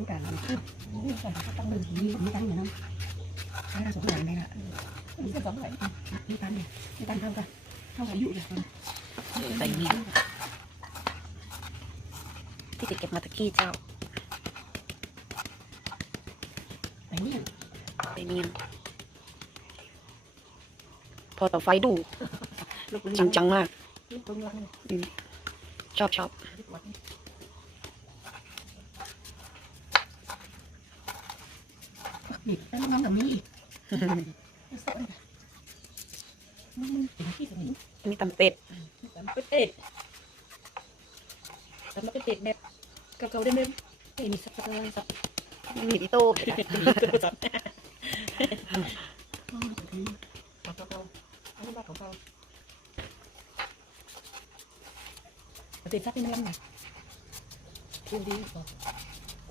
ต้องการอะไรขึ้นนี่การเขาต้องเดินดีมีตังค์อยู่นะใช้เราสองอย่างเลยล่ะมีสองอย่างมีตังค์เนี่ยมีตังค์เท่ากันเท่ากับอายุเลยใส่เมียนที่จะเก็บมาตะกี้เจ้าไปเนี่ยใส่เมียนพอต่อไฟดูลูกจริงจังมากลูกรังชอบชอบ นี่แล้วน้องกับมีอีกมึงเป็นที่สมิงอันนี้ตำเป็ดสามเป็ดเป็ดสามเป็ดเป็ดแบบเก่าๆเดิมๆไม่มีสักอะไรสักมีที่โต้ติดซับเป็นยังไงดูดีก่อน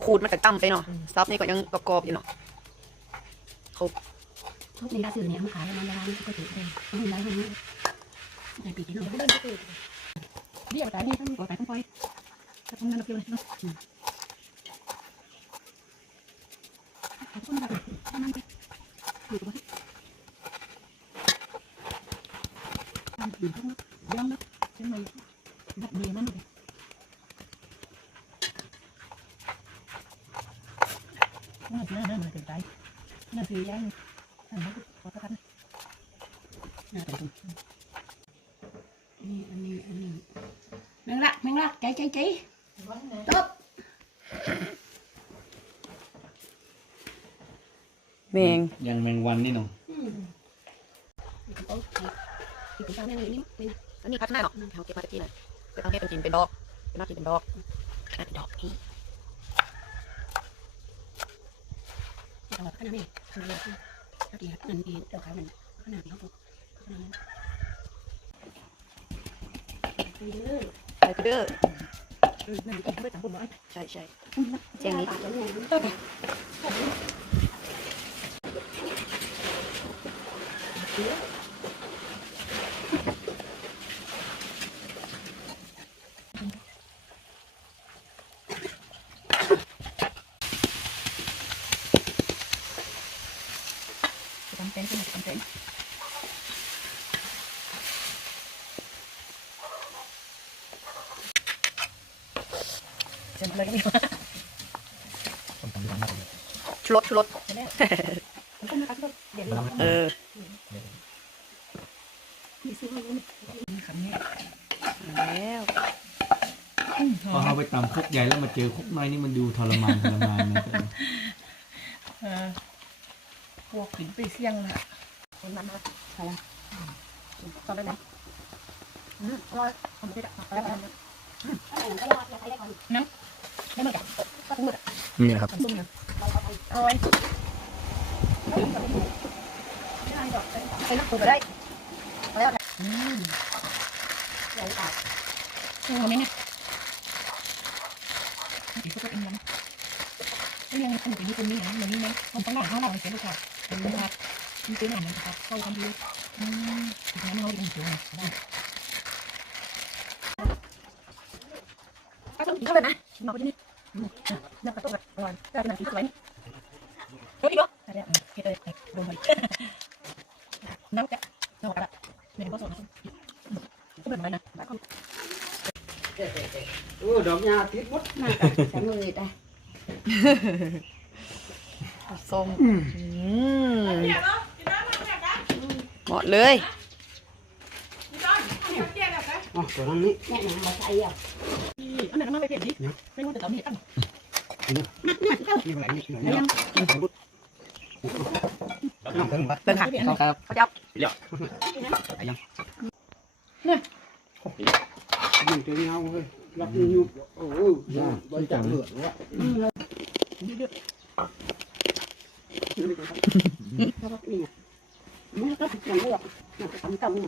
ขูดมาจากตั้มไปเนาะซับนี่ก็ยังกรอบๆอยู่เนาะ ครบทุกในรานสื่อเนี่ยมาขายมันร้านก็ถือได้ต้องมีร้านนี้ไอ้ปีกินหน่ยเรียกแต่นี่ต้องปล่อยต้องปล่อยจะทำงานเราเพียวเลยเนาะขอบคุณค่ะทำงานไปอยู่กับที่ทำดื่มทั้งย่องนะใช่ไหมบัดเมียมันเลยน่าจะน่ามาถึงใจ น่าจะยังอันนี้ขอประกันน่าจะนี่อันนี้อันนี้แมงลักแมงลักใจใจใจจบแมงยังแมงวันนี่น้องอืมอีกตัวอีกตัวแมงนี่นี่อันนี้พัฒนาเนาะเอาเก็บมาตะกี้หน่อยจะต้องให้เป็นจินเป็นดอกเป็นนอกจินเป็นดอกขนาดดอกนี่ ตลอดขนาดนี้ขนาดนี้ถ้าดีขนาดนี้เดี๋ยวขายมันขนาดนี้เขาปุ๊บขนาดนั้นไปเลยไปเด้อนั่นดีไม่ต่างคนน้อยใช่ใช่แจ้านี้ปาก จะรู้จำเป็นจำเป็นจำเลยก็ไม่รู้ชุรสชุรสผมก็ไม่คัดก็เดี๋ยวเราเออมีซื้อมามีคำนี้แล้วพอเขาไปตำคกใหญ่แล้วมาเจอคกน้อยนี่มันดูทรมานทรมานนะเออ พวกขินไปเสี่ยงละเป็นมันนะใช่ตอนได้ไหมอืมอร่อยทำได้แล้วแล้วแล้วไม่มาจากก็ทั้งหมดนี่ครับซุ่มนะอร่อยไปนักตัวไปได้แล้วอืมใหญ่ปากโอ้เนี่ยเนี่ยอีกสักอันนึงไม่ยังขนมญี่ปุ่นนี่นะเหมือนนี่ไหมผมต้องหลังเขาหลังเสียลูกค้า เป็นลูกค้ามีซื้อหนังนะครับเข้าคำพูดอืมอีกนั้นเราอีกหนึ่งตัวได้ถ้าต้องกินข้าวเลยนะมาไปที่นี่น้ำกระตุ้นแบบอร่อยได้เป็นหนังสีสวยนี่เฮ้ยอีกเหรออะไรอะเกิดอะไรโดนไปน้ำจะน้ำกระดาษไม่ได้ผสมก็แบบนั้นนะแล้วก็โอ้ดอกยาติดหมดน่าจะใช้มือได้ส้มอืมเหมาะเลยอ๋อตัวนั้นนี่แน่นอนเราใช้อะอันนั้นมาไปเปลี่ยนดิไม่รู้แต่ตอนนี้ตั้งนี่อะไรนี่อะไรนี่น้องเพิ่งวะเดินค่ะครับพระเจ้ามันจะเงาเฮ้ยรับยุบโอ้โหบริจาคเลือดวะ แล้วก็นี่มันก็ถึงเลือกทำเต้าหู้